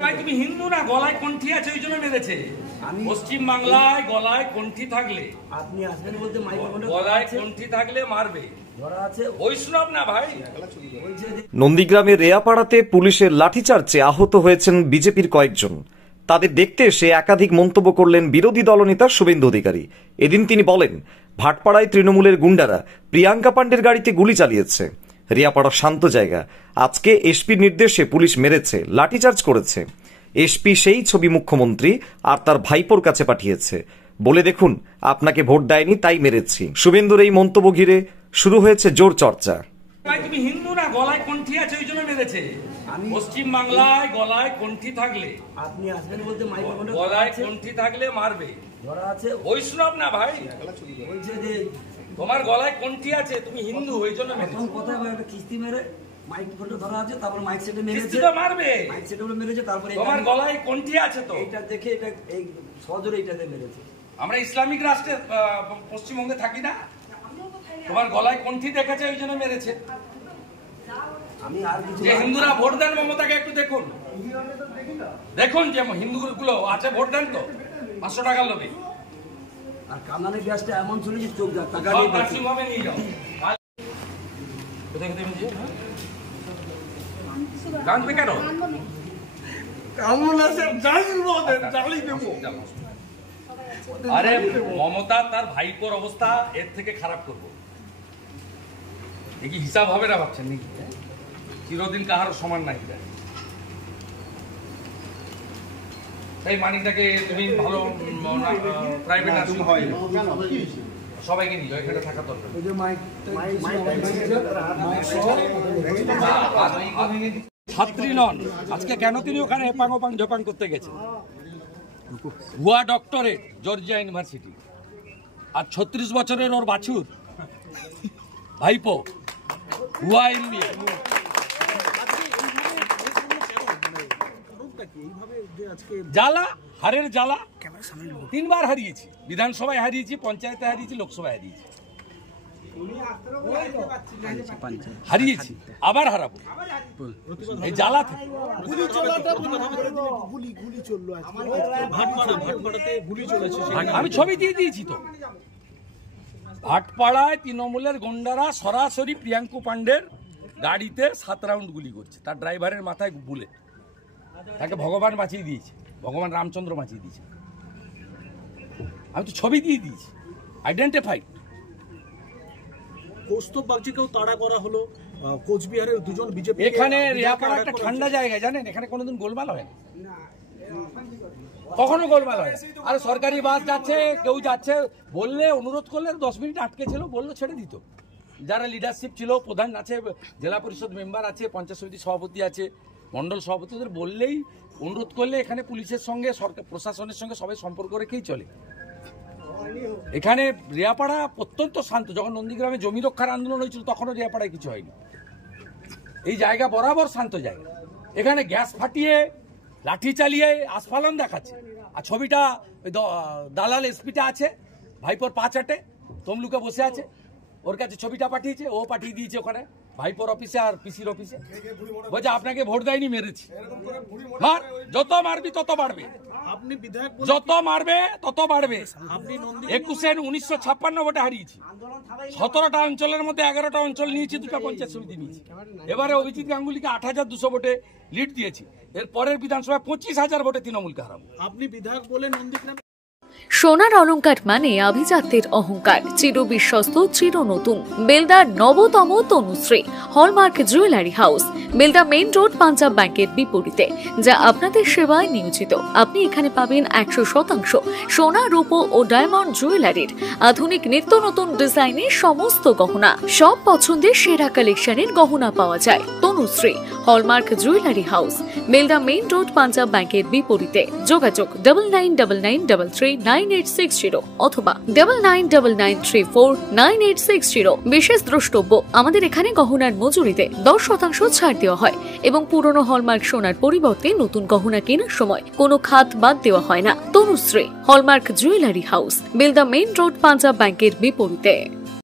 ভাই তুমি হিন্দু না, গলায় কণ্ঠি আছে ওই জন্য মেরেছে। পশ্চিম বাংলায় গলায় কণ্ঠি থাকলে আপনি আসবেন বলতে গলায় কণ্ঠি থাকলে মারবে, বৈষ্ণব না ভাই। নন্দীগ্রামের রেয়াপাড়াতে পুলিশের লাঠিচার্জে আহত হয়েছেন বিজেপির কয়েকজন। তাদের দেখতে এসে একাধিক মন্তব্য করলেন বিরোধী দলনেতা শুভেন্দু অধিকারী। এদিন তিনি বলেন, ভাটপাড়ায় তৃণমূলের গুন্ডারা প্রিয়াঙ্কা পাণ্ডের গাড়িতে গুলি চালিয়েছে। রিয়াপাড়া শান্ত জায়গা, আজকে এসপির নির্দেশে পুলিশ মেরেছে, লাঠিচার্জ করেছে। এসপি সেই ছবি মুখ্যমন্ত্রী আর তার ভাইপোর কাছে পাঠিয়েছে, বলে দেখুন আপনাকে ভোট দেয়নি তাই মেরেছি। শুভেন্দুর এই মন্তব্য ঘিরে শুরু হয়েছে জোর চর্চা। ভাই তুমি হিন্দু না, গলায় কণ্ঠি আছে ওই জন্য মেরেছে। পশ্চিম বাংলায় গলায় কণ্ঠি থাকলে আপনি আসবেন বলতে গলায় কণ্ঠি থাকলে মারবে, বৈষ্ণব না ভাই। তোমার গলায় কণ্ঠি আছে, তুমি হিন্দু ওই জন্য মেরেছে। কোথায় একটা কিস্তি মেরে মাইক ফোনটা ধরা আছে, তারপর মাইক সেটে মেরেছে। কিস্তি তো মারবে, মাইক সেটে মেরেছে, তারপরে তোমার গলায় কণ্ঠি আছে তো এটা দেখে এটা এই সজোরে এটাতে মেরেছে। আমরা ইসলামিক রাষ্ট্রে পশ্চিমবঙ্গে থাকি না, তোমার গলায় কণ্ঠি দেখেছে ওই জন্য মেরেছে। আমি আর কিছু যে হিন্দুরা ভোট দেন মমতাকে একটু দেখুন, দেখুন যে হিন্দুগুলো আছে ভোট দেন তো 500 টাকার লোভে। আর কামানের গ্যাসটা এমন ছিল যে চোখ টাকা নিয়ে যাও। কাঁদবে কেন? আরে মমতা তার ভাইপোর অবস্থা এর থেকে খারাপ করবো, দেখি হিসাব হবে না ভাবছেন নাকি? চিরদিন কাহার সমান নাই। এই মানিকটাকে তুমি ভালো প্রাইভেট নার্সিং হয়, সবাইকে নিয়ে যাও, এখানে থাকা দরকার। ছাত্রী নন, আজকে কেন তিনি ওখানে এপাং ওপাং ঝোপাং করতে গেছেন? ভুয়া ডক্টরেট জর্জিয়া ইউনিভার্সিটি, আর 36 বছরের ওর বাছুর ভাইপো ভুয়া এমবিএ। জ্বালা, হারের জ্বালা। 3 বার হারিয়েছি, বিধানসভায় হারিয়েছি, পঞ্চায়েতে হারিয়েছি, লোকসভায় হারিয়েছি, হারিয়েছি, আবার হারাবো। এই জ্বালা থেকে আমি ছবি দিয়ে দিয়েছি তো। ভাটপাড়ায় তৃণমূলের গুন্ডারা সরাসরি প্রিয়াঙ্কা পাণ্ডের গাড়িতে 7 রাউন্ড গুলি করছে, তার ড্রাইভারের মাথায় বুলেট। তাকে ভগবান বাঁচিয়ে দিয়েছে, ভগবান রামচন্দ্র বাঁচিয়ে দিয়েছে। আমি তো ছবি দিয়ে দিয়েছি, আইডেন্টিফাইড। কৌস্তব বাগচিকেও তাড়া করা হলো, কোচবিহারের 2 জন বিজেপি। এখানে রিয়াপাড়া একটা ঠান্ডা জায়গা, জানেন এখানে কোনোদিন গোলমাল হয় না, কখনো গোলমাল হয়। আর সরকারি বাস যাচ্ছে, কেউ যাচ্ছে বললে, অনুরোধ করলে 10 মিনিট আটকে ছিল, বললো ছেড়ে দিত। যারা লিডারশিপ ছিল, প্রধান আছে, জেলা পরিষদ মেম্বার আছে, পঞ্চায়েত সমিতি সভাপতি আছে, মন্ডল সভাপতিদের বললেই, অনুরোধ করলে এখানে পুলিশের সঙ্গে সরকার প্রশাসনের সঙ্গে সবাই সম্পর্ক রেখেই চলে। এখানে রিয়াপাড়া অত্যন্ত শান্ত। যখন নন্দীগ্রামে জমি রক্ষার আন্দোলন হয়েছিল তখনও রিয়াপাড়ায় কিছু হয়নি। এই জায়গা বরাবর শান্ত জায়গা। এখানে গ্যাস ফাটিয়ে, লাঠি চালিয়ে আস্ফালন দেখাচ্ছে। আর ছবিটা ওই দালাল এসপিটা আছে, ভাইপোর 5 আটে তমলুকে বসে আছে, ওর কাছে ছবিটা পাঠিয়েছে, ও পাঠিয়ে দিয়েছে ওখানে ভাইপোর অফিসে আর পিসির অফিসে। বলছে আপনাকে ভোট দেয়নি, মেরেছি। মার, যত মারবি তত বাড়বে, যত মারবে তত বাড়বে। 1956 ভোটে হারিয়েছি, 17টা অঞ্চলের মধ্যে 11টা অঞ্চল নিয়েছি, 2টা পঞ্চায়েত সমিতি নিয়েছি। এবারে অভিজিৎ গাঙ্গুলিকে 8200 ভোটে লিড দিয়েছি। এর পরের বিধানসভায় 25,000 ভোটে তৃণমূলকে হারাবো। আপনি বিধায়ক বলে নন্দীগ্রাম। সোনার অলংকার মানে আভিজাত্যের অহংকার, চির বিশ্বস্ত, চির নতুন। বেলদার নবতম Tanushree hallmark jewellery house, Belda main road, Punjab ব্যাংকের বিপরীতে, যা আপনাদের সেবায় নিয়োজিত। আপনি এখানে পাবেন 100% সোনা, রূপো ও ডায়মন্ড জুয়েলারির আধুনিক নিত্য নতুন ডিজাইনের সমস্ত গহনা। সব পছন্দের সেরা কালেকশনের গহনা পাওয়া যায়। Tanushree hallmark jewellery house, Belda main road, Punjab ব্যাংকের বিপরীতে। যোগাযোগ 9999399860 অথবা 9999349860। বিশেষ দ্রষ্টব্য, আমাদের এখানে গহনার মজুরিতে 10% ছাড় দেওয়া হয় এবং পুরনো হলমার্ক সোনার পরিবর্তে নতুন গহনা কেনার সময় কোনো খাত বাদ দেওয়া হয় না। Tanushree hallmark jewellery house, Belda main road, Punjab ব্যাংকের বিপরীতে।